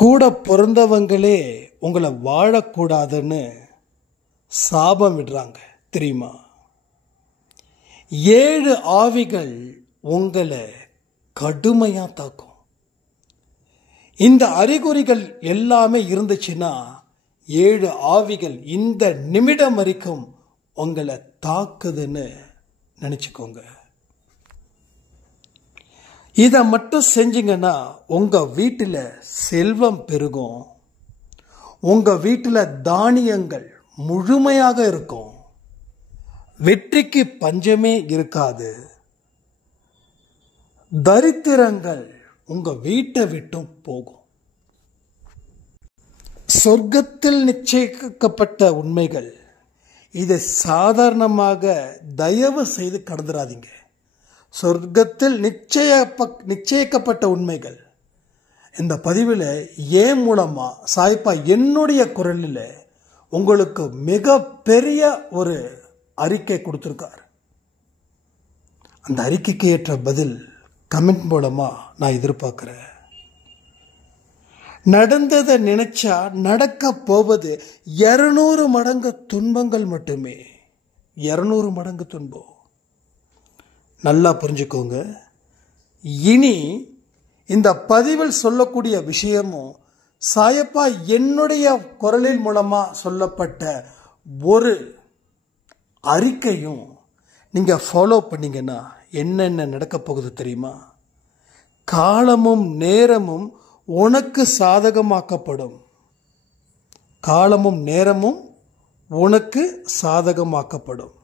கூட பிறந்தவங்களே உங்களை வாழக்கூடாதுன்னு சாபம் விடுறாங்க தெரியுமா? 7 ஆவிகள் உங்களை கடுமையா தாக்கும். இந்த அறிகுறிகள் எல்லாமே இருந்துச்சுன்னா 7 ஆவிகள் இந்த நிமிடம் வரைக்கும் உங்களை தாக்குதுன்னு நினைச்சுக்கோங்க. இதை மட்டும் செஞ்சீங்கன்னா உங்க வீட்டில் செல்வம் பெருகும், உங்க வீட்டில் தானியங்கள் முழுமையாக இருக்கும், வெற்றிக்கு பஞ்சமே இருக்காது, தரித்திரங்கள் உங்க வீட்டை விட்டும் போகும். சொர்க்கத்தில் நிச்சயிக்கப்பட்ட உண்மைகள். இதை சாதாரணமாக தயவு செய்து கடந்துடாதீங்க. சொர்க்கத்தில் நிச்சயிக்கப்பட்ட உண்மைகள். இந்த பதிவில் ஏன் மூலமா சாய்ப்பா என்னுடைய குரலில் உங்களுக்கு மிக பெரிய ஒரு அறிக்கை கொடுத்திருக்கார். அந்த அறிக்கைக்கு ஏற்ற பதில் கமெண்ட் மூலமா நான் எதிர்பார்க்கிறேன். நடந்ததை நினைச்சா நடக்க போவது 200 மடங்கு துன்பங்கள் மட்டுமே. 200 மடங்கு துன்பம். நல்லா புரிஞ்சுக்கோங்க. இனி இந்த பதிவில் சொல்லக்கூடிய விஷயமும் சாயப்பா என்னுடைய குரலின் மூலமா சொல்லப்பட்ட ஒரு அறிக்கையும் நீங்க ஃபாலோ பண்ணீங்கன்னா என்னென்ன நடக்க போகுது தெரியுமா? காலமும் நேரமும் உனக்கு சாதகமாக்கப்படும். காலமும் நேரமும் உனக்கு சாதகமாக்கப்படும்.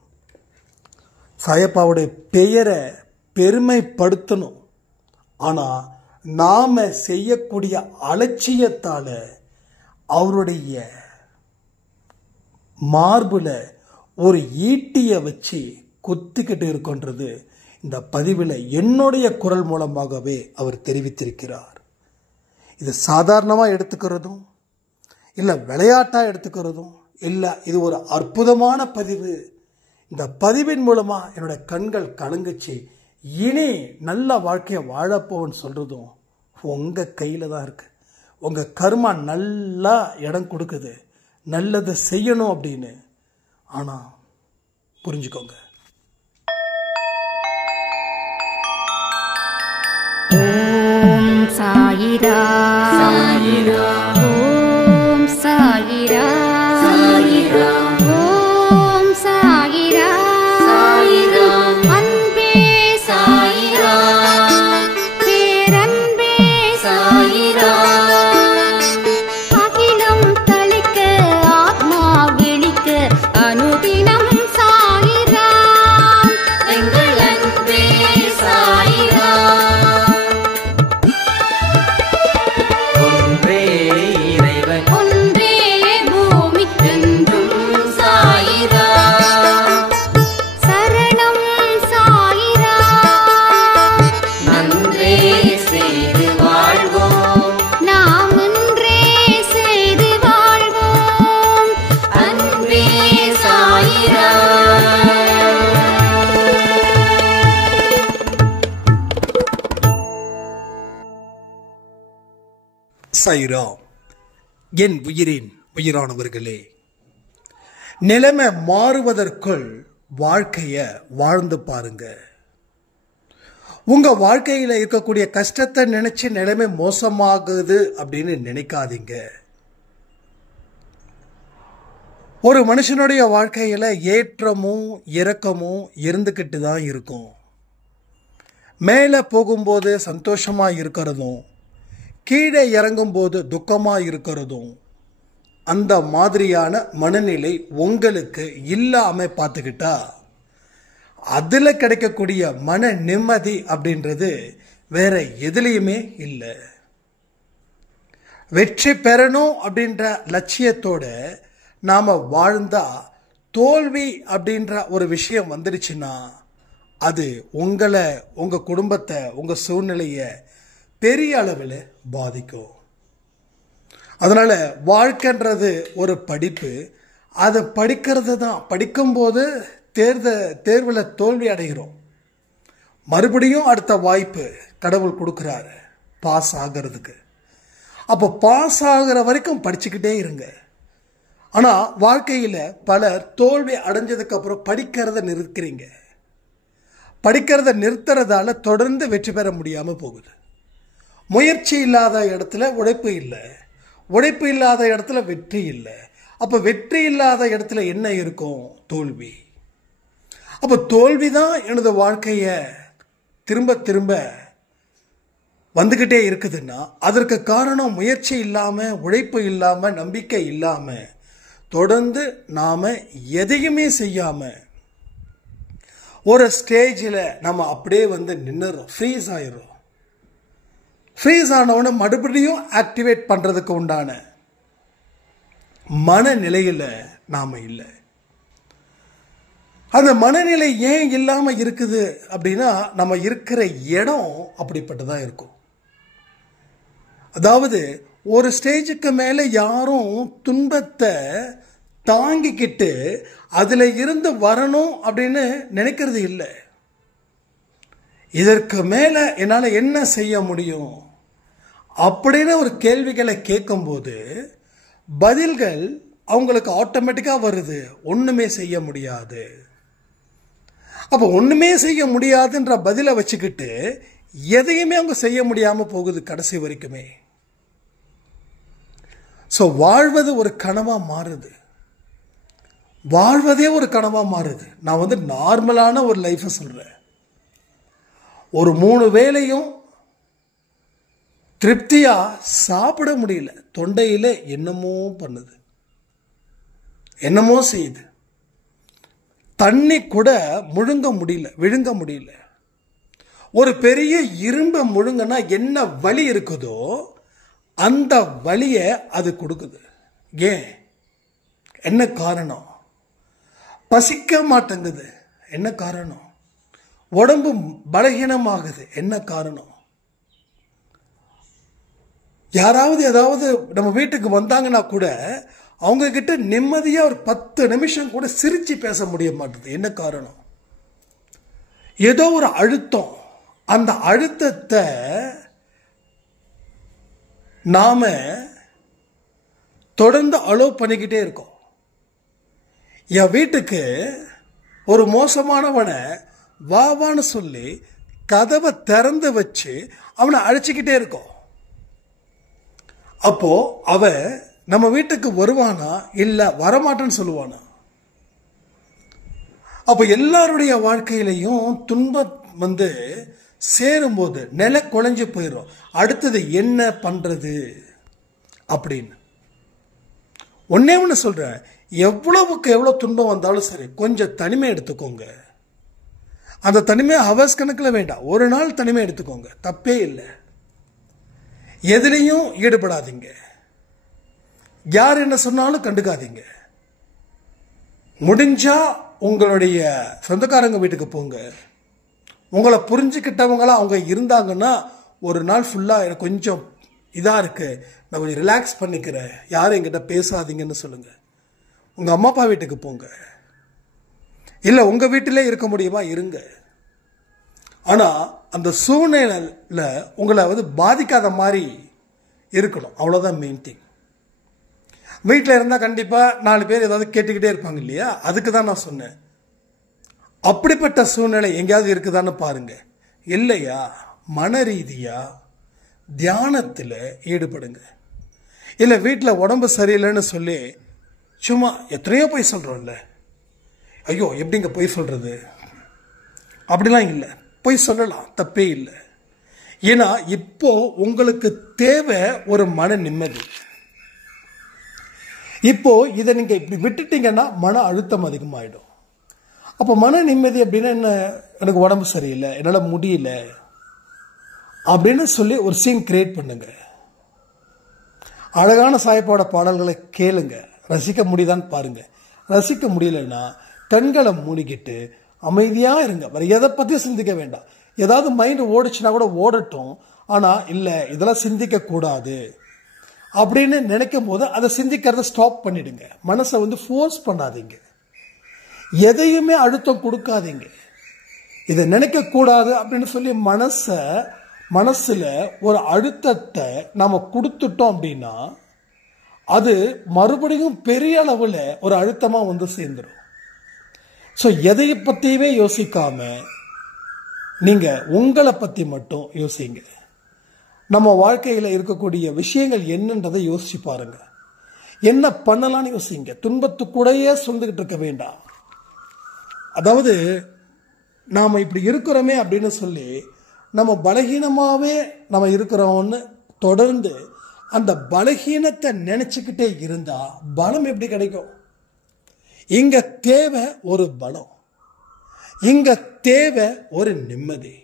சாயப்பாவுடைய பெயரை பெருமைப்படுத்தணும். ஆனா நாம செய்யக்கூடிய அலட்சியத்தால அவருடைய மார்புல ஒரு ஈட்டிய வச்சு குத்திக்கிட்டு இருக்கின்றது இந்த பதிவில் என்னுடைய குரல் மூலமாகவே அவர் தெரிவித்திருக்கிறார். இது சாதாரணமாக எடுத்துக்கிறதும் இல்லை விளையாட்டா எடுத்துக்கிறதும் இல்லை, இது ஒரு அற்புதமான பதிவு. இந்த பதிவின் மூலமா என்னோட கண்கள் கலங்குச்சு. இனி நல்ல வாழ்க்கையை வாழப்போன்னு சொல்றதும் உங்க கையில தான் இருக்கு. உங்க கர்மா நல்லா இடம் கொடுக்குது நல்லது செய்யணும் அப்படின்னு. ஆனா புரிஞ்சுக்கோங்க. ஓம் சாயிரா சாயிரா, ஓம் சாயிரா சாயிரா, ஓம் சாயிரா சாயிரா, அன்பே சாயிரா, பேரன்பே சாயிரா, அகிலம் தளிக்க ஆத்மா விழிக்க அனுதினம் சாயிரா, எங்கள் அன்பே சாயிரா. சாயிராம். என் உயிரின் உயிரானவர்களே, நிலைமை மாறுவதற்குள் வாழ்க்கைய வாழ்ந்து பாருங்க. உங்க வாழ்க்கையில இருக்கக்கூடிய கஷ்டத்தை நினைச்சு நிலைமை மோசமாகுது அப்படின்னு நினைக்காதீங்க. ஒரு மனுஷனுடைய வாழ்க்கையில ஏற்றமும் இறக்கமும் இருந்துகிட்டு தான் இருக்கும். மேலே போகும்போது சந்தோஷமா இருக்கிறதும் கீழே இறங்கும் போது துக்கமா இருக்கிறதும் அந்த மாதிரியான மனநிலை உங்களுக்கு இல்லாம பார்த்துக்கிட்டா அதுல கிடைக்கக்கூடிய மன நிம்மதி அப்படின்றது வேற எதுலையுமே இல்லை. வெற்றி பெறணும் அப்படின்ற லட்சியத்தோட நாம வாழ்ந்தா தோல்வி அப்படின்ற ஒரு விஷயம் வந்துடுச்சுன்னா அது உங்களை, உங்க குடும்பத்தை, உங்க சூழ்நிலையை பெரிய அளவில் பாதிக்கும். அதனால வாழ்க்கைன்றது ஒரு படிப்பு. அதை படிக்கிறது தான். படிக்கும்போது தேர்வில் தோல்வி அடைகிறோம். மறுபடியும் அடுத்த வாய்ப்பு கடவுள் கொடுக்குறாரு பாஸ் ஆகிறதுக்கு. அப்போ பாஸ் ஆகிற வரைக்கும் படிச்சுக்கிட்டே இருங்க. ஆனால் வாழ்க்கையில் பலர் தோல்வி அடைஞ்சதுக்கு அப்புறம் படிக்கிறத நிறுத்துறீங்க. படிக்கிறத நிறுத்துறதால தொடர்ந்து வெற்றி பெற முடியாமல் போகுது. முயற்சி இல்லாத இடத்துல உழைப்பு இல்லை, உழைப்பு இல்லாத இடத்துல வெற்றி இல்லை. அப்போ வெற்றி இல்லாத இடத்துல என்ன இருக்கும்? தோல்வி. அப்போ தோல்வி தான் எனது வாழ்க்கையை திரும்ப திரும்ப வந்துக்கிட்டே இருக்குதுன்னா அதற்கு காரணம் முயற்சி இல்லாமல், உழைப்பு இல்லாமல், நம்பிக்கை இல்லாமல் தொடர்ந்து நாம் எதையுமே செய்யாமல் ஒரு ஸ்டேஜில் நம்ம அப்படியே நின்றுறோம், ஃப்ரீஸ் ஆயிடும். ஃப்ரீஸ் ஆனவனை மறுபடியும் ஆக்டிவேட் பண்ணுறதுக்கு உண்டான மனநிலையில் நாம் இல்லை. அந்த மனநிலை ஏன் இல்லாமல் இருக்குது அப்படின்னா நம்ம இருக்கிற இடம் அப்படிப்பட்டதான் இருக்கும். அதாவது ஒரு ஸ்டேஜுக்கு மேலே யாரும் துன்பத்தை தாங்கிக்கிட்டு அதில் இருந்து வரணும் அப்படின்னு நினைக்கிறது இல்லை. இதற்கு மேலே என்னால் என்ன செய்ய முடியும் அப்படின்னு ஒரு கேள்விகளை கேட்கும்போது பதில்கள் அவங்களுக்கு ஆட்டோமேட்டிக்காக வருது. ஒன்றுமே செய்ய முடியாது. அப்போ ஒன்றுமே செய்ய முடியாதுன்ற பதிலை வச்சுக்கிட்டு எதையுமே அவங்க செய்ய முடியாமல் போகுது கடைசி வரைக்குமே. ஸோ வாழ்வது ஒரு கனவாக மாறுது, வாழ்வதே ஒரு கனவாக மாறுது. நான் நார்மலான ஒரு லைஃப்பை சொல்கிறேன். ஒரு 3 வேளையும் திருப்தியாக சாப்பிட முடியல, தொண்டையில் என்னமோ பண்ணுது, என்னமோ செய்யுது. தண்ணி கூட முழுங்க முடியல, விழுங்க முடியல. ஒரு பெரிய இரும்பை முழுங்கன்னா என்ன வலி இருக்குதோ அந்த வலியை அது கொடுக்குது. ஏன்? என்ன காரணம்? பசிக்க மாட்டேங்குது, என்ன காரணம்? உடம்பு பலகீனமாகுது, என்ன காரணம்? யாராவது ஏதாவது நம்ம வீட்டுக்கு வந்தாங்கன்னா கூட அவங்க கிட்ட நிம்மதியாக ஒரு 10 நிமிஷம் கூட சிரிச்சு பேச முடிய மாட்டேது, என்ன காரணம்? ஏதோ ஒரு அழுத்தம். அந்த அழுத்தத்தை நாம தொடர்ந்து அலோவ் பண்ணிக்கிட்டே இருக்கோம். என் வீட்டுக்கு ஒரு மோசமானவனை வாவான்னு சொல்லி கதவை திறந்து வச்சு அவனை அழைச்சிக்கிட்டே இருக்கோம். அப்போ அவன் நம்ம வீட்டுக்கு வருவானா இல்லை வரமாட்டேன்னு சொல்லுவானா? அப்போ எல்லாருடைய வாழ்க்கையிலையும் துன்பம் சேரும்போது நிலை குலைஞ்சு போயிடும். அடுத்தது என்ன பண்றது அப்படின்னு ஒன்னே ஒன்று சொல்றேன். எவ்வளவுக்கு எவ்வளோ துன்பம் வந்தாலும் சரி கொஞ்சம் தனிமை எடுத்துக்கோங்க. அந்த தனிமை ஹவர்ஸ் கணக்கில் வேண்டாம், ஒரு நாள் தனிமை எடுத்துக்கோங்க, தப்பே இல்லை. எதுலையும் ஈடுபடாதீங்க, யார் என்ன சொன்னாலும் கண்டுக்காதீங்க. முடிஞ்சா உங்களுடைய சொந்தக்காரங்க வீட்டுக்கு போங்க. உங்களை புரிஞ்சுக்கிட்டவங்களா அவங்க இருந்தாங்கன்னா ஒரு நாள் ஃபுல்லாக எனக்கு கொஞ்சம் இதாக இருக்கு, நான் கொஞ்சம் ரிலாக்ஸ் பண்ணிக்கிறேன், யாரும் என்கிட்ட பேசாதீங்கன்னு சொல்லுங்க. உங்கள் அம்மா அப்பா வீட்டுக்கு போங்க. இல்லை உங்கள் வீட்டிலே இருக்க முடியுமா இருங்க. ஆனால் அந்த சூழ்நிலையில் உங்களை பாதிக்காத மாதிரி இருக்கணும், அவ்வளோதான் மெயின் திங். வீட்டில் இருந்தால் கண்டிப்பாக 4 பேர் ஏதாவது கேட்டுக்கிட்டே இருப்பாங்க இல்லையா, அதுக்கு தான் நான் சொன்னேன். அப்படிப்பட்ட சூழ்நிலை எங்கேயாவது இருக்குதான்னு பாருங்க. இல்லையா மன ரீதியா தியானத்தில் ஈடுபடுங்க. இல்லை வீட்டில் உடம்பு சரியில்லைன்னு சொல்லி சும்மா எத்தனையோ போய் சொல்கிறோம்ல, ஐயோ எப்படிங்க போய் சொல்கிறது, அப்படிலாம் இல்லை, போய் சொல்லலாம், தப்பே இல்லை. ஏன்னா இப்போ உங்களுக்கு தேவை ஒரு மன நிம்மதி. இப்போ இதை நீங்க இப்படி விட்டுட்டீங்கன்னா மன அழுத்தம் அதிகமாயிடும். அப்போ மன நிம்மதி அப்படின்னா என்ன? எனக்கு உடம்பு சரியில்லை, என்னால் முடியல அப்படின்னு சொல்லி ஒரு சீன் கிரியேட் பண்ணுங்க. அழகான சாயப்பாட பாடல்களை கேளுங்க, ரசிக்க முடியுதான்னு பாருங்க. ரசிக்க முடியலன்னா கண்களை மூடிக்கிட்டு அமைதியாக இருங்க. வேற எதை பற்றியும் சிந்திக்க வேண்டாம். ஏதாவது மைண்டு ஓடிச்சுன்னா கூட ஓடட்டும், ஆனால் இல்லை இதெல்லாம் சிந்திக்க கூடாது அப்படின்னு நினைக்கும் போது அதை சிந்திக்கிறத ஸ்டாப் பண்ணிடுங்க. மனசை ஃபோர்ஸ் பண்ணாதீங்க, எதையுமே அழுத்தம் கொடுக்காதீங்க. இதை நினைக்க கூடாது அப்படின்னு சொல்லி மனசை மனசுல ஒரு அழுத்தத்தை நாம கொடுத்துட்டோம் அப்படின்னா அது மறுபடியும் பெரிய அளவில் ஒரு அழுத்தமா வந்து சேர்ந்துடும். ஸோ எதைய பத்தியுமே யோசிக்காம நீங்க உங்களை பத்தி மட்டும் யோசிங்க. நம்ம வாழ்க்கையில இருக்கக்கூடிய விஷயங்கள் என்னன்றதை யோசிச்சு பாருங்க. என்ன பண்ணலாம்னு யோசிங்க. துன்பத்துக்கூடையே சொல்லிக்கிட்டு இருக்க வேண்டாம். அதாவது நாம இப்படி இருக்கிறோமே அப்படின்னு சொல்லி நம்ம பலகீனமாவே நம்ம இருக்கிறோம்னு தொடர்ந்து அந்த பலகீனத்தை நினைச்சுக்கிட்டே இருந்தா பலம் எப்படி கிடைக்கும்? இங்க தேவை ஒரு பலம், இங்க தேவை ஒரு நிம்மதி,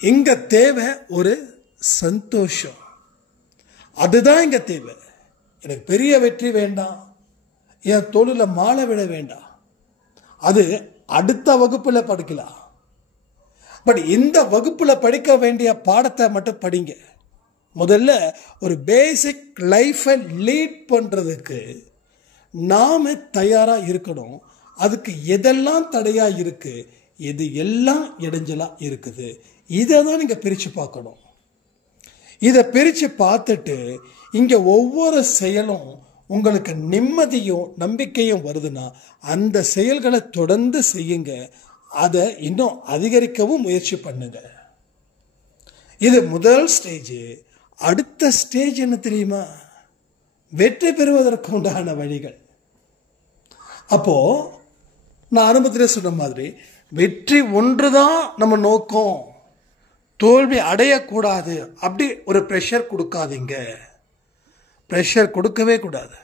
இங்க தேவை ஒரு சந்தோஷம். அதுதான் இங்க தேவை. எனக்கு பெரிய வெற்றி வேண்டாம், என் தொழில மாலை விட வேண்டாம், அது அடுத்த வகுப்புல படிக்கலாம். பட் இந்த வகுப்புல படிக்க வேண்டிய பாடத்தை மட்டும் படிங்க. முதல்ல ஒரு பேசிக் லைஃபை லீட் பண்றதுக்கு நாம தயாரா இருக்கணும். அதுக்கு எதெல்லாம் தடையா இருக்கு, எது எல்லாம் இடைஞ்சலா இருக்குது, இதை தான் நீங்க பிரிச்சு பார்க்கணும். இதை பிரிச்சு பார்த்துட்டு இங்க ஒவ்வொரு செயலும் உங்களுக்கு நிம்மதியும் நம்பிக்கையும் வருதுன்னா அந்த செயல்களை தொடர்ந்து செய்யுங்க. அதை இன்னும் அதிகரிக்கவும் முயற்சி பண்ணுங்க. இது முதல் ஸ்டேஜ். அடுத்த ஸ்டேஜ் என்ன தெரியுமா? வெற்றி பெறுவதற்கு உண்டான வழிகள். அப்போ நான் ஆரம்பத்தில் சொன்ன மாதிரி வெற்றி ஒன்றுதான் நம்ம நோக்கம், தோல்வி அடையக்கூடாது. அப்படி ஒரு ப்ரெஷர் கொடுக்காதீங்க. ப்ரெஷர் கொடுக்கவே கூடாது.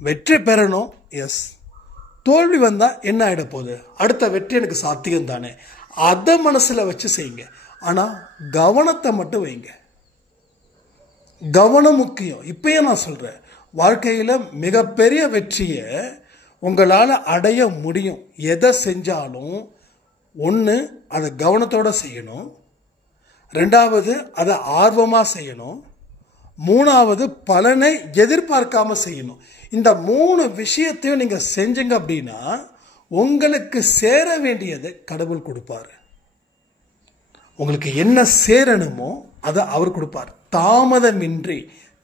வெற்றி பெறணும், எஸ். தோல்வி வந்தா என்ன ஆயிட போகுது? அடுத்த வெற்றி எனக்கு சாத்தியம் தானே, அதை மனசுல வச்சு செய்யுங்க. ஆனா கவனத்தை மட்டும் வைங்க. கவனம் முக்கியம். இப்பயே நான் சொல்றேன், வாழ்க்கையில மிகப்பெரிய வெற்றியை உங்களால் அடைய முடியும். எதை செஞ்சாலும் ஒன்று அதை கவனத்தோட செய்யணும், ரெண்டாவது அதை ஆர்வமாக செய்யணும், மூணாவது பலனை எதிர்பார்க்காம செய்யணும். இந்த 3 விஷயத்தையும் நீங்க செஞ்சீங்க அப்படின்னா உங்களுக்கு சேர வேண்டியதை கடவுள் கொடுப்பாரு. உங்களுக்கு என்ன சேரணுமோ அதை அவர் கொடுப்பார். தாமதமின்றி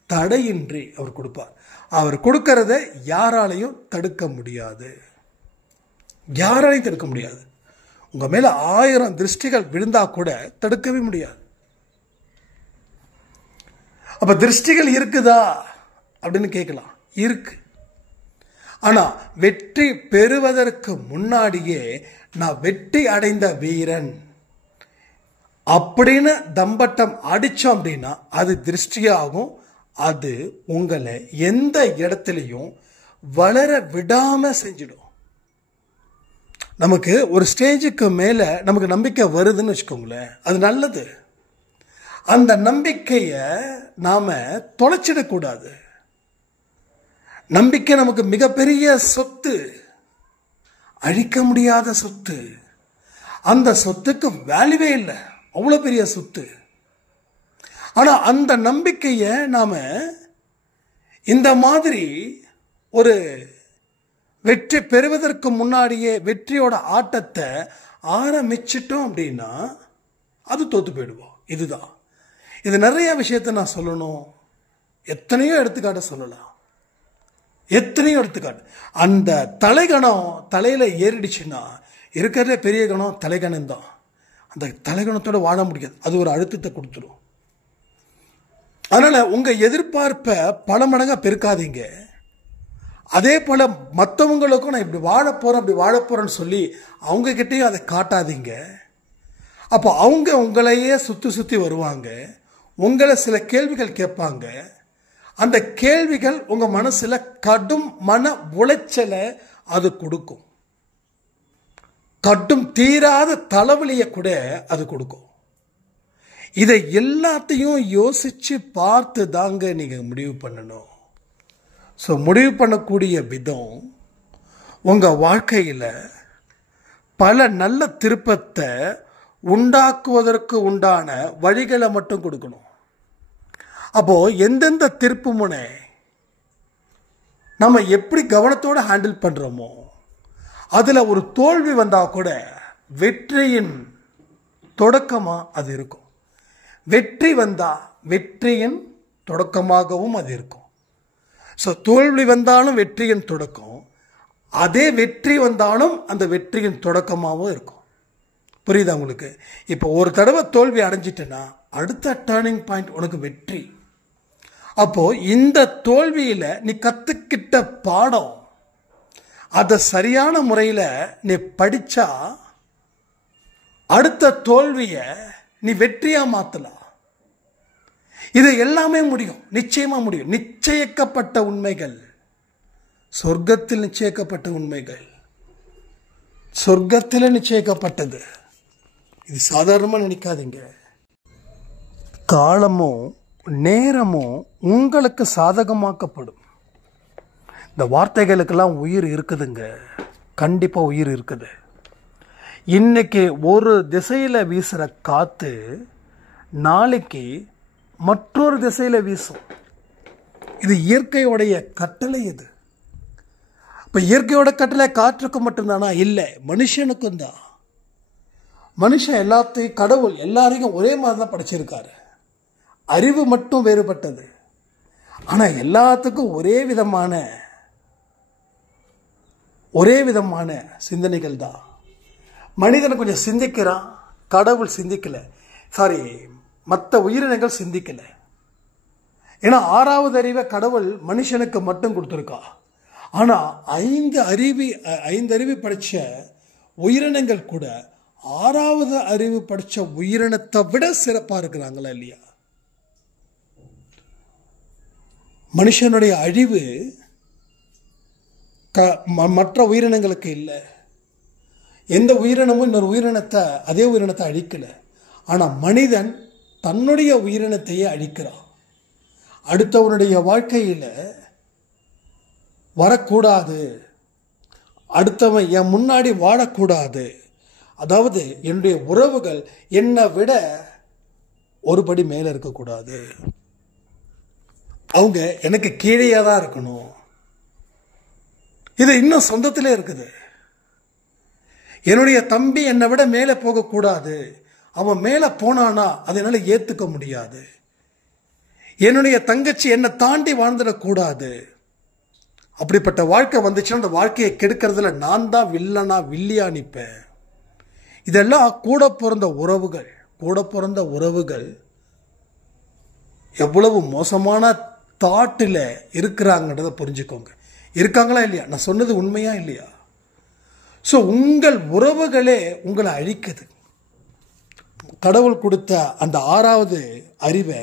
தடையின்றி அவர் கொடுப்பார். அவர் கொடுக்கறத யாராலையும் தடுக்க முடியாது. யாராலையும் தடுக்க முடியாது. உங்க மேல 1000 திருஷ்டிகள் விழுந்தா கூட தடுக்கவே முடியாது. அப்ப திருஷ்டிகள் இருக்குதா அப்படின்னு கேட்கலாம். இருக்கு. ஆனா வெற்றி பெறுவதற்கு முன்னாடியே நான் வெற்றி அடைந்த வீரன் அப்படின்னு தம்பட்டம் அடிச்சோம் அப்படின்னா அது திருஷ்டியாகும். அது உங்களை எந்த இடத்துலையும் வளர விடாம செஞ்சிடும். நமக்கு ஒரு ஸ்டேஜுக்கு மேல நமக்கு நம்பிக்கை வருதுன்னு வச்சுக்கோங்களேன், அது நல்லது. அந்த நம்பிக்கையை நாம தொலைச்சிடக்கூடாது. நம்பிக்கை நமக்கு மிகப்பெரிய சொத்து, அழிக்க முடியாத சொத்து. அந்த சொத்துக்கு வேல்யூவே இல்லை, அவ்வளவு பெரிய சொத்து. ஆனா அந்த நம்பிக்கையை நாம இந்த மாதிரி ஒரு வெற்றி பெறுவதற்கு முன்னாடியே வெற்றியோட ஆட்டத்தை ஆரம்பிச்சிட்டோம் அப்படின்னா அது தோத்து போயிடுவோம். இதுதான். இது நிறைய விஷயத்தை நான் சொல்லணும், எத்தனையோ எடுத்துக்காட்ட சொல்லலாம், எத்தனையோ எடுத்துக்காட்டு. அந்த தலைகணம் தலையில ஏறிடுச்சுன்னா இருக்கிறதே பெரிய கணம் தலைகணம் தான். அந்த தலைகணத்தோட வாழ முடியாது, அது ஒரு அழுத்தத்தை கொடுத்துடும். அதனால உங்க எதிர்பார்ப்பை பல மடங்கா பெருக்காதீங்க. அதே போல மற்றவங்களுக்கும் நான் இப்படி வாழ போறேன் அப்படி வாழ போறேன்னு சொல்லி அவங்க கிட்டையும் அதை காட்டாதீங்க. அப்போ அவங்க உங்களையே சுத்தி சுத்தி வருவாங்க, உங்களை சில கேள்விகள் கேட்பாங்க. அந்த கேள்விகள் உங்க மனசுல கடும் மன உளைச்சலை அது கொடுக்கும், கடும் தீராத தலைவலியை கூட அது கொடுக்கும். இதை எல்லாத்தையும் யோசிச்சு பார்த்து தாங்க நீங்க முடிவு பண்ணணும். ஸோ முடிவு பண்ணக்கூடிய விதம் உங்க வாழ்க்கையில பல நல்ல திருப்பத்தை உண்டாக்குவதற்கு உண்டான வழிகளை மட்டும் கொடுக்கணும். அப்போ எந்தெந்த திருப்பு முனை நம்ம எப்படி கவனத்தோட ஹேண்டில் பண்றோமோ அதுல ஒரு தோல்வி வந்தா கூட வெற்றியின் தொடக்கமா அது இருக்கும். வெற்றி வந்தா வெற்றியின் தொடக்கமாகவும் அது இருக்கும். ஸோ தோல்வி வந்தாலும் வெற்றியின் தொடக்கம், அதே வெற்றி வந்தாலும் அந்த வெற்றியின் தொடக்கமாகவும் இருக்கும். புரியுதா உங்களுக்கு? இப்போ ஒரு தடவை தோல்வி அடைஞ்சிட்டேன்னா அடுத்த டேர்னிங் பாயிண்ட் உனக்கு வெற்றி. அப்போ இந்த தோல்வியில நீ கத்துக்கிட்ட பாடம், அதை சரியான முறையில் நீ படிச்சா அடுத்த தோல்வியை நீ வெற்றியா மாத்தலாம். இது எல்லாமே முடியும், நிச்சயமா முடியும். நிச்சயிக்கப்பட்ட உண்மைகள், சொர்க்கத்தில் நிச்சயிக்கப்பட்ட உண்மைகள், சொர்க்கத்தில் நிச்சயிக்கப்பட்டது. இது சாதாரணமாக நினைக்காதீங்க. காலமும் நேரமும் உங்களுக்கு சாதகமாக்கப்படும். இந்த வார்த்தைகளுக்கெல்லாம் உயிர் இருக்குதுங்க, கண்டிப்பா உயிர் இருக்குது. இன்னைக்கு ஒரு திசையில வீசுற காத்து நாளைக்கு மற்றொரு திசையில வீசும். இது இயற்கையோடைய கட்டளை. இது இப்ப இயற்கையோட கட்டளை காற்றுக்கு மட்டும்தானா? இல்லை, மனுஷனுக்கும் தான். மனுஷன் எல்லாத்தையும், கடவுள் எல்லாரையும் ஒரே மாதிரி தான் படைச்சிருக்காரு. அறிவு மட்டும் வேறுபட்டது. ஆனா எல்லாத்துக்கும் ஒரே விதமான சிந்தனைகள் தான். மனிதன் கொஞ்சம் சிந்திக்கிறான், கடவுள் சிந்திக்கல. மற்ற உயிரினங்கள் சிந்திக்கல. ஏன்னா 6வது அறிவை கடவுள் மனுஷனுக்கு மட்டும் கொடுத்துருக்கா. ஆனா 5 அறிவு படிச்ச உயிரினங்கள் கூட 6வது அறிவு படிச்ச உயிரினத்தை விட சிறப்பா இருக்கிறாங்களா இல்லையா? மனுஷனுடைய அழிவு மற்ற உயிரினங்களுக்கு இல்லை. எந்த உயிரினமும் இன்னொரு அதே உயிரினத்தை அழிக்கல. ஆனா மனிதன் தன்னுடைய உயிரினத்தையே அழிக்கிறான். அடுத்தவனுடைய வாழ்க்கையில வரக்கூடாது, அடுத்தவன் என் முன்னாடி வாழக்கூடாது. அதாவது என்னுடைய உறவுகள் என்னை விட ஒருபடி மேல இருக்கக்கூடாது, அவங்க எனக்கு கீழேயா தான் இருக்கணும். இது இன்னும் சொந்தத்திலே இருக்குது. என்னுடைய தம்பி என்னை விட மேலே போகக்கூடாது, அவன் மேலே போனானா அதனால ஏத்துக்க முடியாது. என்னுடைய தங்கச்சி என்னை தாண்டி வாழ்ந்துடக்கூடாது. அப்படிப்பட்ட வாழ்க்கை வந்துச்சுன்னா அந்த வாழ்க்கையை கெடுக்கிறதுல நான் தான் வில்லியா நிற்பேன். இதெல்லாம் கூட பிறந்த உறவுகள் எவ்வளவு மோசமான தாட்டில் இருக்கிறாங்கன்றதை புரிஞ்சுக்கோங்க. இருக்காங்களா இல்லையா? நான் சொன்னது உண்மையா இல்லையா? ஸோ உங்கள் உறவுகளே உங்களை அழிக்குது. கடவுள் கொடுத்த அந்த 6வது அறிவை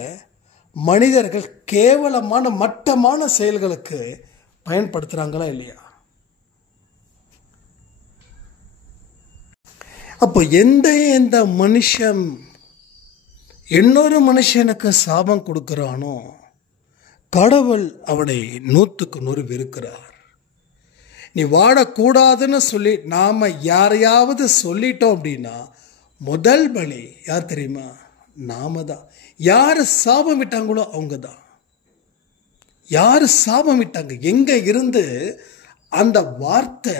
மனிதர்கள் கேவலமான மட்டமான செயல்களுக்கு பயன்படுத்துறாங்களா இல்லையா? அப்போ எந்த மனுஷன் இன்னொரு மனுஷனுக்கு சாபம் கொடுக்கிறானோ கடவுள் அவனை 100க்கு 100 வெறுக்கிறார். நீ வாழக்கூடாதுன்னு சொல்லி நாம யாரையாவது சொல்லிட்டோம் அப்படின்னா முதல் பலி யார் தெரியுமா? நாம தான். யாரு சாபம் விட்டாங்களோ அவங்க தான். யாரு சாபம் விட்டாங்க, எங்க இருந்து அந்த வார்த்தை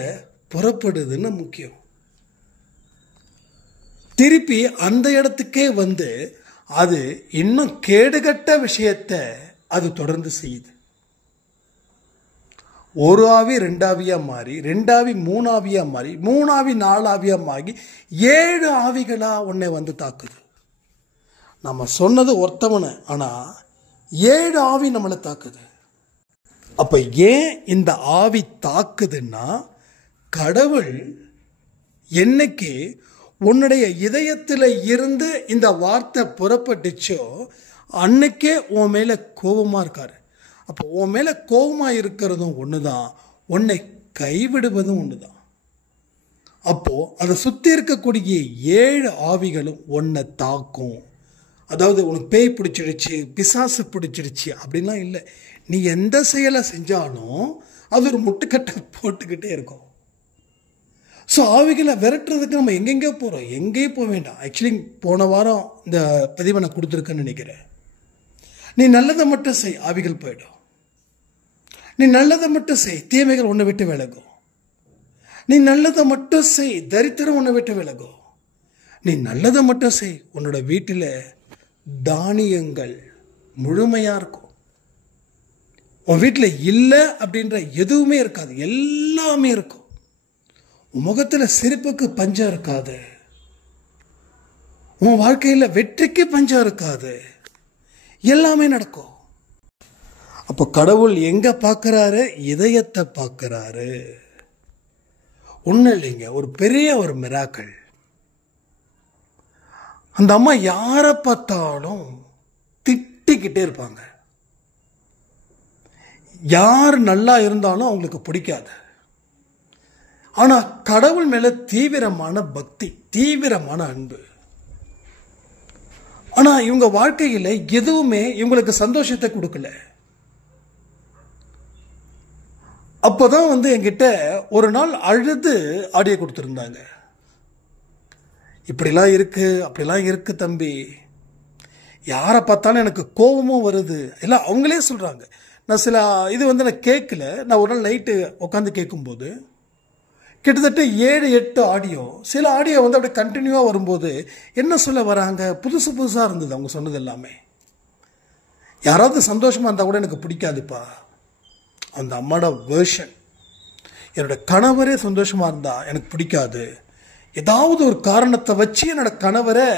புறப்படுதுன்னு முக்கியம். திருப்பி அந்த இடத்துக்கே வந்து அது இன்னும் கேடுகட்ட விஷயத்தை அது தொடர்ந்து செய்யுது. ஒரு ஆவி 2 ஆவியா மாறி, 2 ஆவி 3 ஆவியா மாறி, 3 ஆவி 4 ஆவியா மாறி 7 ஆவிகளா உன்னை வந்து தாக்குது. நம்ம சொன்னது ஒருத்தவனை, ஆனா 7 ஆவி நம்மளை தாக்குது. அப்ப ஏன் இந்த ஆவி தாக்குதுன்னா, கடவுள் என்னைக்கு உன்னுடைய இதயத்தில் இருந்து இந்த வார்த்தை புறப்பட்டுச்சோ அன்னைக்கே உன் மேல கோபமா இருக்காரு. அப்போ உன் மேல கோபமா இருக்கிறதும் ஒண்ணுதான், உன்னை கைவிடுவதும் ஒண்ணுதான். அப்போ அதை சுத்தி இருக்கக்கூடிய 7 ஆவிகளும் உன்னை தாக்கும். அதாவது உனக்கு பேய் பிடிச்சிடுச்சு, பிசாசு பிடிச்சிடுச்சு அப்படின்லாம் இல்லை. நீ எந்த செயலை செஞ்சாலும் அது ஒரு முட்டுக்கட்டை போட்டுக்கிட்டே இருக்கும். ஸோ ஆவிகளை விரட்டுறதுக்கு நம்ம எங்கெங்கே போகிறோம்? எங்கேயும் போக வேண்டாம். ஆக்சுவலி போன வாரம் இந்த பதிவை நான் கொடுத்துருக்கேன்னு நினைக்கிறேன். நீ நல்லதை மட்டும் செய், ஆவிகள் போயிடும். நீ நல்லதை மட்டும் செய், தீமைகள் உன்னை விட்டு விலகும். நீ நல்லதை மட்டும் செய், தரித்திரம் உன்னை விட்டு விலகும். நீ நல்லதை மட்டும் செய், உன்னோட வீட்டில் தானியங்கள் முழுமையாக இருக்கும். உன் வீட்டில் இல்லை அப்படின்ற எதுவுமே இருக்காது, எல்லாமே இருக்கும். உன் முகத்தில் சிரிப்புக்கு பஞ்சம் இருக்காது, உன் வாழ்க்கையில் வெற்றிக்கு பஞ்சம் இருக்காது, எல்லாமே நடக்கும். அப்போ கடவுள் எங்க பார்க்கறாரு? இதயத்தை பார்க்கறாரு. ஒன்றும் இல்லைங்க, ஒரு பெரிய ஒரு மிராக்கள். அந்த அம்மா யாரை பார்த்தாலும் திட்டிக்கிட்டே இருப்பாங்க. யார் நல்லா இருந்தாலும் அவங்களுக்கு பிடிக்காது. ஆனா கடவுள் மேல தீவிரமான பக்தி, தீவிரமான அன்பு. ஆனா இவங்க வாழ்க்கையில எதுவுமே இவங்களுக்கு சந்தோஷத்தை கொடுக்கல. அப்போதான் என்கிட்ட ஒரு நாள் அழுது ஆடியோ கொடுத்துருந்தாங்க. இப்படிலாம் இருக்கு, அப்படிலாம் இருக்கு தம்பி, யாரை பார்த்தாலும் எனக்கு கோபமும் வருது, எல்லாம் அவங்களே சொல்றாங்க. நான் சில இது நான் கேட்கல. நான் ஒரு நாள் நைட்டு உட்காந்து கேட்கும்போது கிட்டத்தட்ட 7-8 ஆடியோ, சில ஆடியோ அப்படியே கண்டினியூவாக வரும்போது என்ன சொல்ல வராங்க, புதுசு புதுசாக இருந்தது அவங்க சொன்னது எல்லாமே. யாராவது சந்தோஷமாக இருந்தால் கூட எனக்கு பிடிக்காதுப்பா, அந்த அம்மாவோட வேர்ஷன். என்னோட கணவரே சந்தோஷமாக இருந்தால் எனக்கு பிடிக்காது, ஏதாவது ஒரு காரணத்தை வச்சு என்னோட கணவரை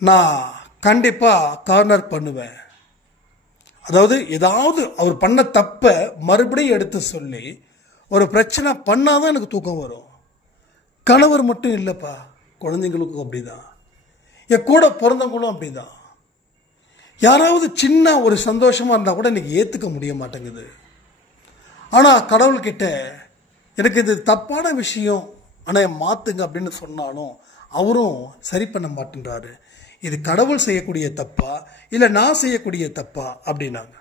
நான் கண்டிப்பாக கார்னர் பண்ணுவேன். அதாவது ஏதாவது அவர் பண்ண தப்பை மறுபடியும் எடுத்து சொல்லி ஒரு பிரச்சனை பண்ணாதான் எனக்கு தூக்கம் வரும். கணவர் மட்டும் இல்லைப்பா, குழந்தைங்களுக்கும் அப்படிதான், என் கூட பிறந்தவங்களும் அப்படிதான். யாராவது சின்ன ஒரு சந்தோஷமா இருந்தால் கூட எனக்கு ஏற்றுக்க முடிய மாட்டேங்குது. ஆனால் கடவுள்கிட்ட எனக்கு இது தப்பான விஷயம், ஆனால் மாற்றுங்க அப்படின்னு சொன்னாலும் அவரும் சரி பண்ண மாட்டேன்றாரு. இது கடவுள் செய்யக்கூடிய தப்பா இல்லை நான் செய்யக்கூடிய தப்பா அப்படின்னாங்க.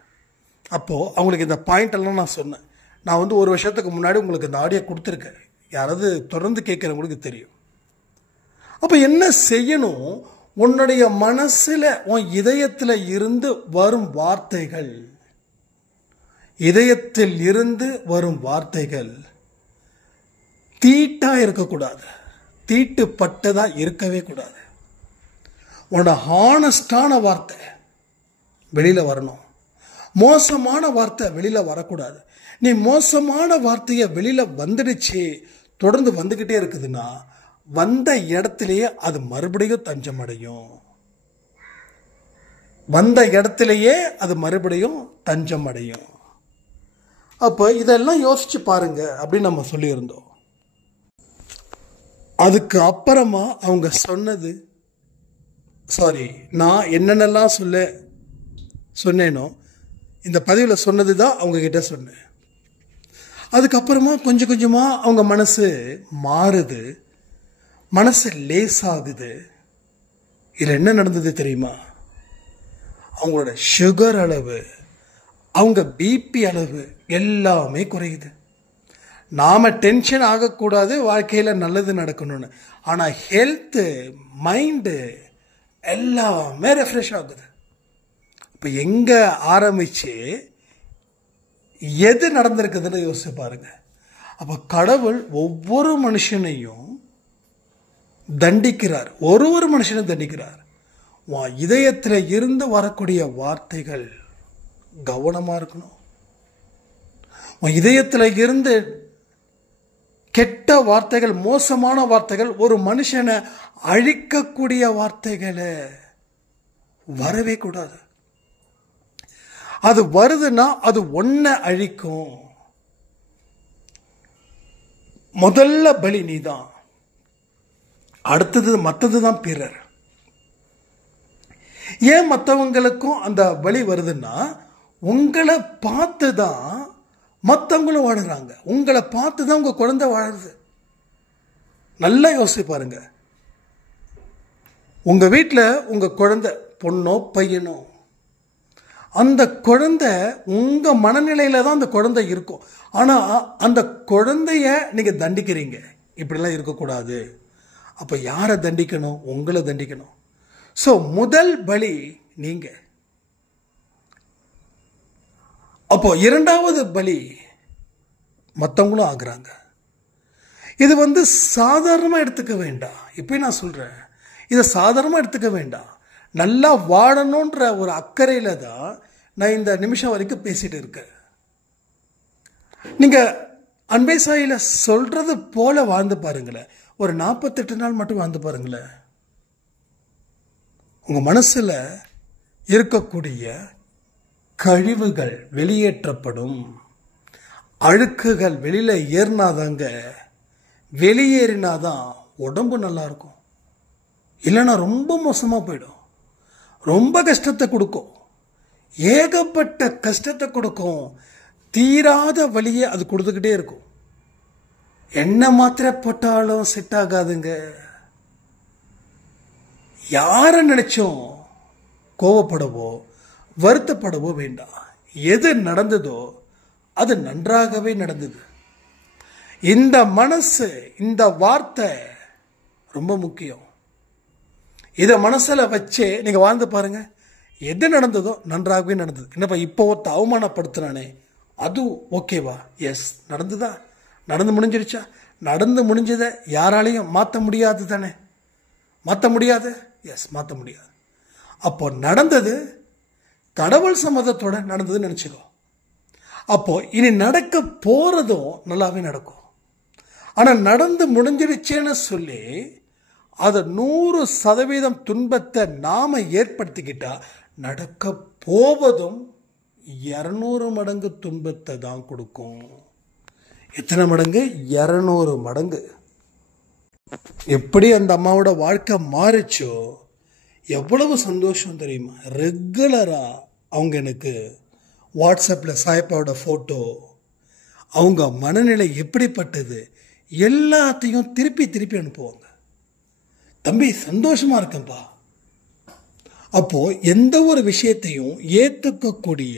அப்போது அவங்களுக்கு இந்த பாயிண்ட் எல்லாம் நான் சொன்னேன். நான் 1 வருஷத்துக்கு முன்னாடி உங்களுக்கு இந்த ஆடியோ கொடுத்துருக்கேன், யாராவது தொடர்ந்து கேட்குறவங்களுக்கு தெரியும். அப்போ என்ன செய்யணும்? உன்னுடைய மனசில், உன் இதயத்தில் இருந்து வரும் வார்த்தைகள், இதயத்தில் இருந்து வரும் வார்த்தைகள் தீட்டா இருக்கக்கூடாது, தீட்டுப்பட்டதா இருக்கவே கூடாது. உன்னோட ஹானஸ்டான வார்த்தை வெளியில வரணும், மோசமான வார்த்தை வெளியில வரக்கூடாது. நீ மோசமான வார்த்தையை வெளியில வந்துடுச்சு, தொடர்ந்து வந்துகிட்டே இருக்குதுன்னா வந்த இடத்திலேயே அது மறுபடியும் தஞ்சம் அடையும், வந்த இடத்திலேயே அது மறுபடியும் தஞ்சம் அடையும். அப்போ இதெல்லாம் யோசிச்சு பாருங்க அப்படின்னு நம்ம சொல்லியிருந்தோம். அதுக்கு அப்புறமா அவங்க சொன்னது, நான் என்னென்னலாம் சொன்னேனோ இந்த பதிவில் சொன்னது தான் அவங்க கிட்ட சொன்னேன். அதுக்கப்புறமா கொஞ்சம் கொஞ்சமாக அவங்க மனசு மாறுது, மனசு லேசாகுது. இதில் என்ன நடந்தது தெரியுமா? அவங்களோட சுகர் அளவு, அவங்க பிபி அளவு எல்லாமே குறையுது. நாம் டென்ஷன் ஆகக்கூடாது, வாழ்க்கையில் நல்லது நடக்கணும்னு. ஆனால் ஹெல்த்து, மைண்டு எல்லாமே ரெஃப்ரெஷ் ஆகுது. இப்போ எங்கே ஆரம்பிச்சு எது நடந்திருக்குதுன்னு யோசிச்சு பாருங்க. அப்போ கடவுள் ஒவ்வொரு மனுஷனையும் தண்டிக்கிறார், ஒரு மனுஷனையும் தண்டிக்கிறார். உன் இதயத்தில் இருந்து வரக்கூடிய வார்த்தைகள் கவனமாக இருக்கணும். உன் இதயத்தில் இருந்து கெட்ட வார்த்தைகள், மோசமான வார்த்தைகள், ஒரு மனுஷனை அழிக்கக்கூடிய வார்த்தைகளை வரவே கூடாது. அது வருதுன்னா அது ஒன்ன அழிக்கும். முதல்ல பலி நீதான், அடுத்தது மற்றதுதான் பிறர். ஏன் மற்றவங்களுக்கும் அந்த பலி வருதுன்னா, உங்களை பார்த்து தான் மற்றவங்களும் வாழுறாங்க, உங்களை பார்த்து தான் உங்க குழந்தை வாழுது. நல்லா யோசிச்சு பாருங்க. உங்க வீட்டில் உங்க குழந்தை பொண்ணோ பையனோ, அந்த குழந்தை உங்க மனநிலையில தான் அந்த குழந்தை இருக்கும். ஆனா அந்த குழந்தைய நீங்க தண்டிக்கிறீங்க, இப்படிலாம் இருக்கக்கூடாது. அப்ப யாரை தண்டிக்கணும்? உங்களை தண்டிக்கணும். ஸோ முதல் பலி நீங்க. அப்போ இரண்டாவது பலி மற்றவங்களும் ஆகுறாங்க. இது சாதாரணமாக எடுத்துக்க வேண்டாம். இப்போ நான் சொல்றேன், இதை சாதாரணமாக எடுத்துக்க வேண்டாம். நல்லா வாழணுன்ற ஒரு அக்கறையில் தான் நான் இந்த நிமிஷம் வரைக்கும் பேசிட்டு இருக்கேன். நீங்கள் அன்பே சாயில சொல்றது போல வாழ்ந்து பாருங்களேன். ஒரு 48 நாள் மட்டும் வாழ்ந்து பாருங்களேன். உங்கள் மனசில் இருக்கக்கூடிய கழிவுகள் வெளியேற்றப்படும். அழுக்குகள் வெளியில் ஏறினாதாங்க, வெளியேறினாதான் உடம்பு நல்லா இருக்கும். இல்லைன்னா ரொம்ப மோசமாக போயிடும். ரொம்ப கஷ்டத்தை கொடுக்கும், ஏகப்பட்ட கஷ்டத்தை கொடுக்கும். தீராத வழியை அது கொடுத்துக்கிட்டே இருக்கும். என்ன மாத்திரை போட்டாலும் செட் ஆகாதுங்க. யாரை நினைச்சோம் கோவப்படவோ வருத்தப்படவோ வேண்டாம். எது நடந்ததோ அது நன்றாகவே நடந்தது. இந்த மனசு, இந்த வார்த்தை ரொம்ப முக்கியம். இதை மனசில் வச்சு நீங்கள் வாழ்ந்து பாருங்க. எது நடந்ததோ நன்றாகவே நடந்தது. என்னப்பா இப்போ ஒருத்த அவமானப்படுத்துறானே, அது ஓகேவா? எஸ், நடந்துதா? நடந்து முடிஞ்சிருச்சா? நடந்து முடிஞ்சதை யாராலையும் மாற்ற முடியாது தானே? மாற்ற முடியாது. எஸ், மாற்ற முடியாது. அப்போ நடந்தது கடவுள் சம்மதத்தோட நடந்ததுன்னு நினச்சிக்கோ. அப்போ இனி நடக்க போகிறதும் நல்லாவே நடக்கும். ஆனால் நடந்து முடிஞ்சிருச்சேன்னு சொல்லி அதை 100% துன்பத்தை நாம் ஏற்படுத்திக்கிட்டா நடக்க போவதும் 200 மடங்கு துன்பத்தை தான் கொடுக்கும். எத்தனை மடங்கு? 200 மடங்கு. எப்படி அந்த அம்மாவோட வாழ்க்கை மாறிச்சோ, எவ்வளவு சந்தோஷம் தெரியுமா? ரெகுலராக அவங்க எனக்கு வாட்ஸ்அப்பில் சாயப்பாவோட ஃபோட்டோ, அவங்க மனநிலை எப்படிப்பட்டது எல்லாத்தையும் திருப்பி திருப்பி அனுப்புவாங்க. தம்பி சந்தோஷமாக இருக்கேன்ப்பா. அப்போது எந்த ஒரு விஷயத்தையும் ஏற்றுக்கக்கூடிய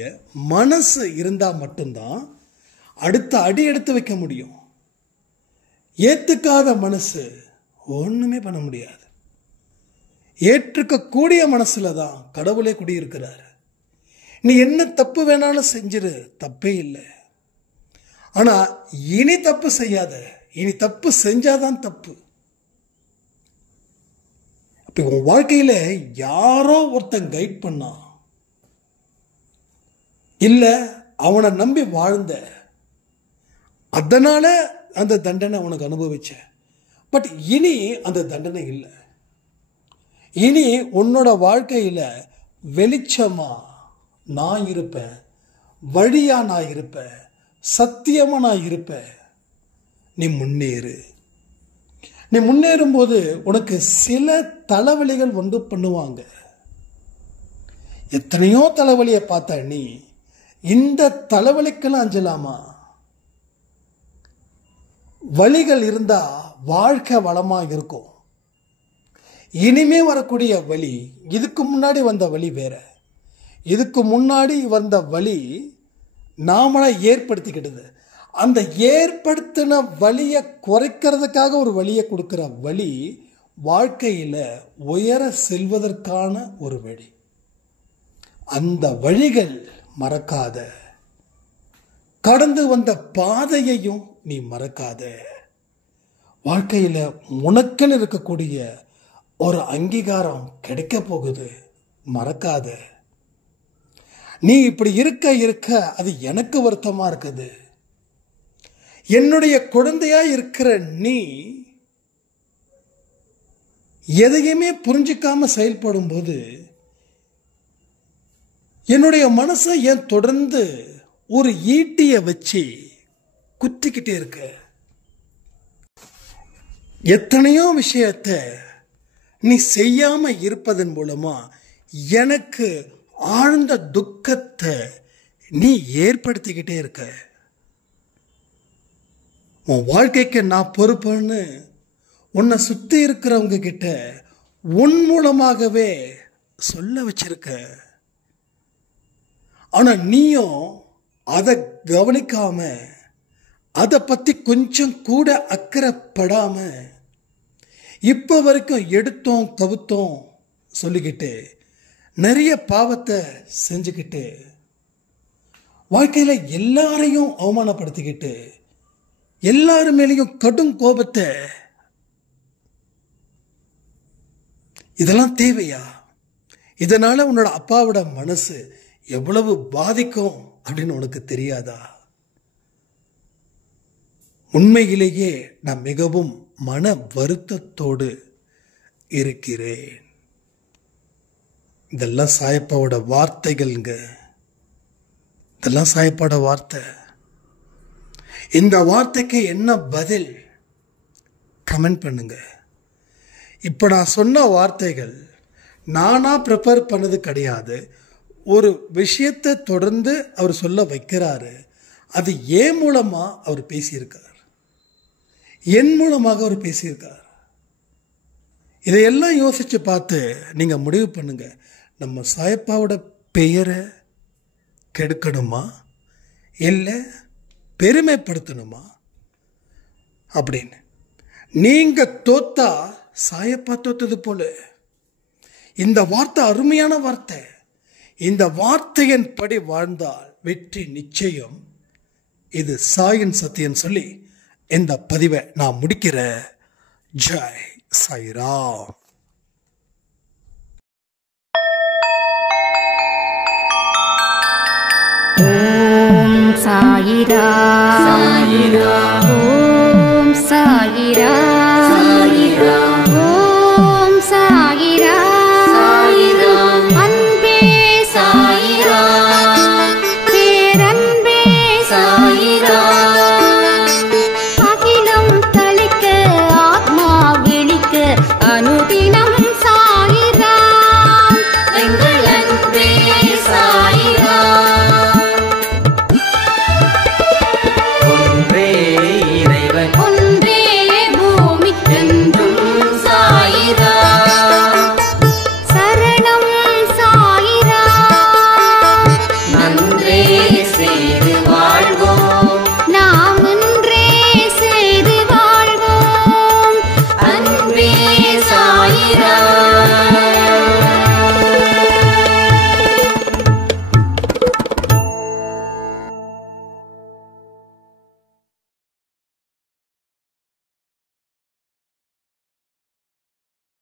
மனசு இருந்தால் மட்டும்தான் அடுத்த அடி எடுத்து வைக்க முடியும். ஏற்றுக்காத மனசு ஒன்றுமே பண்ண முடியாது. ஏற்றுக்கக்கூடிய மனசில் தான் கடவுளே குடியிருக்கிறார். நீ என்ன தப்பு வேணாலும் செஞ்சிரு, தப்பே இல்லை. ஆனால் இனி தப்பு செய்யாத. இனி தப்பு செஞ்சாதான் தப்பு. அப்போ உன் வாழ்க்கையில் யாரோ ஒருத்தன் கைட் பண்ணா, இல்லை அவனை நம்பி வாழ்ந்த, அதனால அந்த தண்டனை உனக்கு அனுபவிச்ச. பட் இனி அந்த தண்டனை இல்லை. இனி உன்னோட வாழ்க்கையில் வெளிச்சமா நான் இருப்பேன், வழியா நான் இருப்பேன், சத்தியமா நான் இருப்பேன். நீ முன்னேறு. நீ முன்னேறும்போது உனக்கு சில தலைவலிகள் வந்து பண்ணுவாங்க. எத்தனையோ தலைவலியை பார்த்த நீ இந்த தலைவலிக்கெல்லாம் அஞ்சலாமா? வழிகள் இருந்தா வாழ்க்கை வளமா இருக்கும். இனிமே வரக்கூடிய வழி, இதுக்கு முன்னாடி வந்த வழி வேற. இதுக்கு முன்னாடி வந்த வழி நாமளா ஏற்படுத்திக்கிட்டது. அந்த ஏற்படுத்தின வழியை குறைக்கிறதுக்காக ஒரு வழியை கொடுக்கிற வழி வாழ்க்கையில் உயர செல்வதற்கான ஒரு வழி. அந்த வழிகள் மறக்காத. கடந்து வந்த பாதையையும் நீ மறக்காத. வாழ்க்கையில் உனக்குன்னு இருக்கக்கூடிய ஒரு அங்கீகாரம் கிடைக்க போகுது, மறக்காத. நீ இப்படி இருக்க இருக்க அது எனக்கு வருத்தமா இருக்குது. என்னுடைய குழந்தையா இருக்கிற நீ எதையுமே புரிஞ்சிக்காம செயல்படும் போது என்னுடைய மனசை ஏன் தொடர்ந்து ஒரு ஈட்டியை வச்சு குத்திக்கிட்டே இருக்க? எத்தனையோ விஷயத்தை நீ செய்யாம இருப்பதன் மூலமா எனக்கு ஆழ்ந்த துக்கத்தை நீ ஏற்படுத்திக்கிட்டே இருக்க. உன் வாழ்க்கைக்கு நான் பொறுப்புன்னு உன்னை சுற்றி இருக்கிறவங்க கிட்ட உன் மூலமாகவே சொல்ல வச்சிருக்க. ஆனால் நீயும் அதை கவனிக்காம, அதை பற்றி கொஞ்சம் கூட அக்கறைப்படாம இப்போ வரைக்கும் எடுத்தோம் கவுத்தோம் சொல்லிக்கிட்டு நிறைய பாவத்தை செஞ்சுக்கிட்டு வாழ்க்கையில் எல்லாரையும் அவமானப்படுத்திக்கிட்டு எல்லாரும் மேலேயும் கடும் கோபத்தை, இதெல்லாம் தேவையா? இதனால உன்னோட அப்பாவோட மனசு எவ்வளவு பாதிக்கும் அப்படின்னு உனக்கு தெரியாதா? உண்மையிலேயே நான் மிகவும் மன வருத்தத்தோடு இருக்கிறேன். இதெல்லாம் சாயப்பாவோட வார்த்தைகள்ங்க. இதெல்லாம் சாயப்பாவோட வார்த்தை. இந்த வார்த்தைக்கு என்ன பதில்? கமெண்ட் பண்ணுங்க. இப்போ நான் சொன்ன வார்த்தைகள் நானா ப்ரிப்பேர் பண்ணது கிடையாது. ஒரு விஷயத்தை தொடர்ந்து அவர் சொல்ல வைக்கிறாரு. அது என் மூலமா அவர் பேசியிருக்கார், என் மூலமாக அவர் பேசியிருக்கார். இதையெல்லாம் யோசிச்சு பார்த்து நீங்க முடிவு பண்ணுங்க, நம்ம சாயப்பாவோட பெயரை கெடுக்கணுமா இல்லை பெருமைப்படுத்தணுமா அப்படின்னு. நீங்க தோத்தா சாயப்பா தோத்தது போல. இந்த வார்த்தை அருமையான வார்த்தை. இந்த வார்த்தையின் படி வாழ்ந்தால் வெற்றி நிச்சயம். இது சாயின் சத்தியம் சொல்லி இந்த பதிவை நான் முடிக்கிறேன். ஜெய் சாய்ராம். ஓம் சாயிரா சாயிரா, ஓம் சாயிரா சாயிரா, ஓம் சாயிரா சாயிரா, அன்பே சாயிரா, பேரன்பே சாயிரா.